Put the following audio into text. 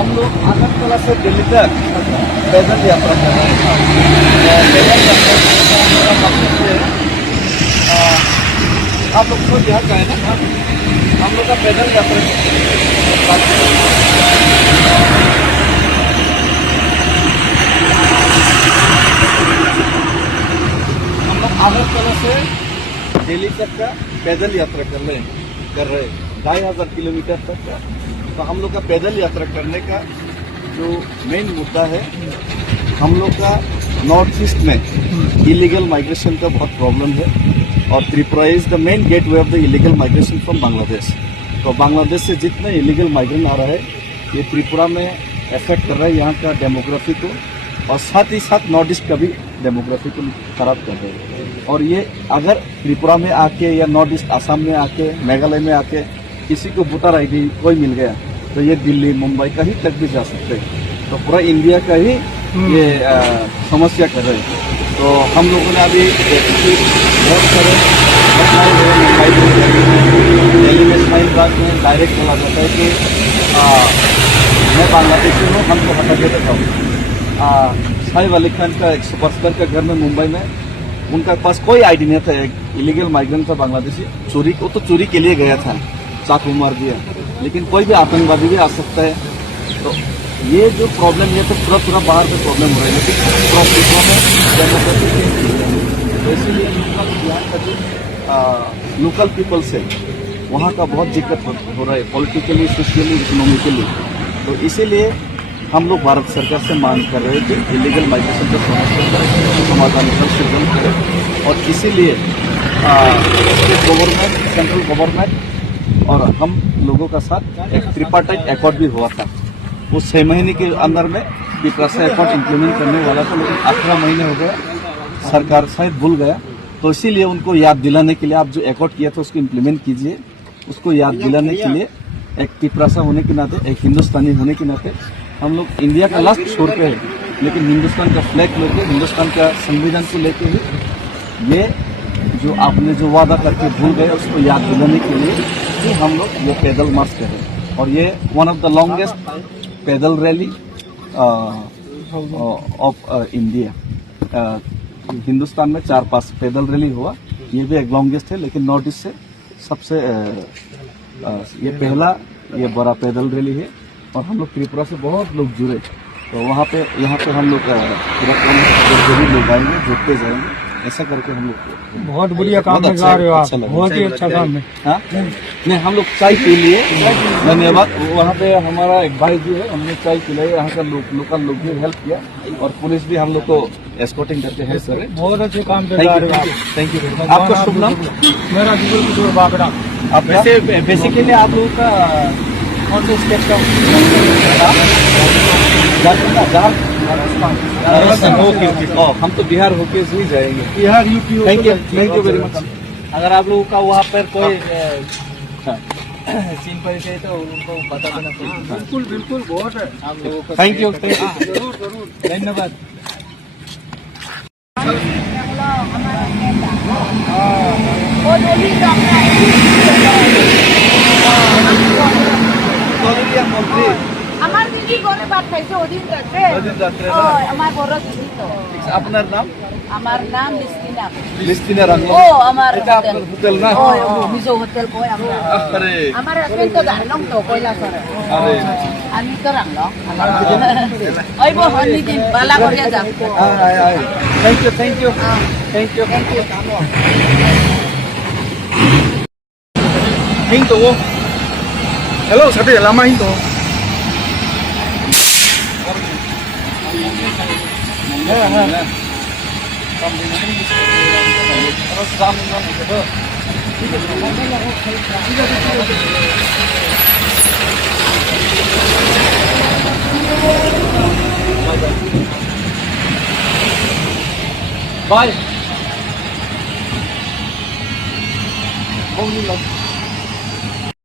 हम लोग अगरतला से दिल्ली तक पैदल यात्रा कर रहे हैं। पैदल यात्रा करने का मकसद ये है, आप लोग को यहाँ का है ना, हम लोग का पैदल यात्रा हम लोग अगरतला से दिल्ली तक का पैदल यात्रा कर रहे हैं 2500 किलोमीटर तक का। तो हम लोग का पैदल यात्रा करने का जो मेन मुद्दा है, हम लोग का नॉर्थ ईस्ट में इलीगल माइग्रेशन का बहुत प्रॉब्लम है और Tripura is the main gateway of the illegal migration from Bangladesh. तो बांग्लादेश से जितने इलीगल माइग्रेंट आ रहा है ये त्रिपुरा में इफेक्ट कर रहा है यहाँ का डेमोग्राफी को, और साथ ही साथ नॉर्थ ईस्ट का भी डेमोग्राफी को खराब कर रहे हैं। और ये अगर त्रिपुरा में आके या नॉर्थ ईस्ट आसाम में आके मेघालय में आके किसी को वोटर आईडी कोई मिल गया तो ये दिल्ली मुंबई कहीं तक भी जा सकते हैं। तो पूरा इंडिया का ही ये समस्या कर रहे हैं। तो हम लोगों ने अभी बहुत सारे दिल्ली में इस्लामाबाद में डायरेक्ट बोला जाता है कि मैं बांग्लादेशी हूँ, हमको हटा के दिखाऊँ। साहिब अली खान का एक सुपरस्टार का घर में मुंबई में, उनका पास कोई आईडी नहीं था, एक इलीगल माइग्रेंट था बांग्लादेशी, चोरी वो तो चोरी के लिए गया था, चाकू मार दिया। लेकिन कोई भी आतंकवादी भी आ सकता है। तो ये जो प्रॉब्लम ये तो पूरा बाहर का प्रॉब्लम हो रहा है, लेकिन त्रिपुरा में डेमोक्रेसी तो इसीलिए यहाँ का जो लोकल पीपल्स है वहाँ का बहुत दिक्कत हो रहा है, पॉलिटिकली, सोशली, इकोनॉमिकली। तो इसीलिए हम लोग भारत सरकार से मांग कर रहे हैं कि इलीगल माइग्रेशन का समस्या का समाधान जल्द करें। और इसीलिए स्टेट गवर्नमेंट, सेंट्रल गवर्नमेंट और हम लोगों का साथ एक ट्रिपार्टाइट एकॉर्ड भी हुआ था। वो 6 महीने के अंदर में त्रिपुरा एकॉर्ड इम्प्लीमेंट करने वाला था, लेकिन 18 महीने हो गया, सरकार शायद भूल गया। तो इसीलिए उनको याद दिलाने के लिए आप जो एकॉर्ड किया था उसको इम्प्लीमेंट कीजिए। उसको याद दिलाने के लिए एक त्रिपुरा होने के नाते, एक हिंदुस्तानी होने के नाते, हम लोग इंडिया का लास्ट छोर पे है, लेकिन हिंदुस्तान का फ्लैग लेके, हिंदुस्तान का संविधान को लेके ही ये जो आपने जो वादा करके भूल गए उसको याद दिलाने के लिए कि हम लोग ये पैदल मार्च कर रहे हैं। और ये वन ऑफ द लॉन्गेस्ट पैदल रैली ऑफ इंडिया। हिंदुस्तान में 4-5 पैदल रैली हुआ, ये भी एक लॉन्गेस्ट है, लेकिन नॉर्थ ईस्ट से सबसे ये पहला ये बड़ा पैदल रैली है। और हम लोग त्रिपुरा से बहुत लोग जुड़े, तो यहाँ पे हम लोग जो भी लोग आएंगे जुड़ते जाएंगे, ऐसा करके हम लोग बहुत बढ़िया काम में जा रहे हो आप, बहुत ही अच्छा काम है। हाँ नहीं, हम लोग चाय पी लिए, धन्यवाद। वहाँ पे हमारा एक भाई जी है, हमने चाय पिलाई, यहाँ का लोकल लोग भी हेल्प किया और पुलिस भी हम लोग को एस्कॉर्टिंग करके हेल्प करे। बहुत अच्छे काम पे जा रहे हो आप। Thank you. आपका शुभ नाम? मेरा जुगल किशोर बागड़ा। आप बेसिकली आप लोगों का कौन से स्टेट का? हम तो बिहार होके ही जाएंगे। Bihar, UP. Thank you very much. अगर आप लोगों का वहाँ पर कोई चीन परिचय तो उनको बता देना चाहिए। बिल्कुल बहुत है हम लोगों को। Thank you. जरूर। धन्यवाद। মন্ত্রী আমার দিদি ঘরে ভাত খাইছে ওদিন রাত্রে। আমার বড় দিদি তো। আপনার নাম? আমার নাম লিস্টিনা। লিস্টিনা রাঙ্গল। ও আমার এটা আপনার হোটেল না? ও মিজো হোটেল কই আমরা। আরে আমার হাজবেন্ড তো দানলং তো কইলা সরে। আরে আমি তো রাংলং। ওই বো হনি দিন বালা করিয়া যাও। আয় thank you. Hinto. Hello, sabi lama hinto. Bye.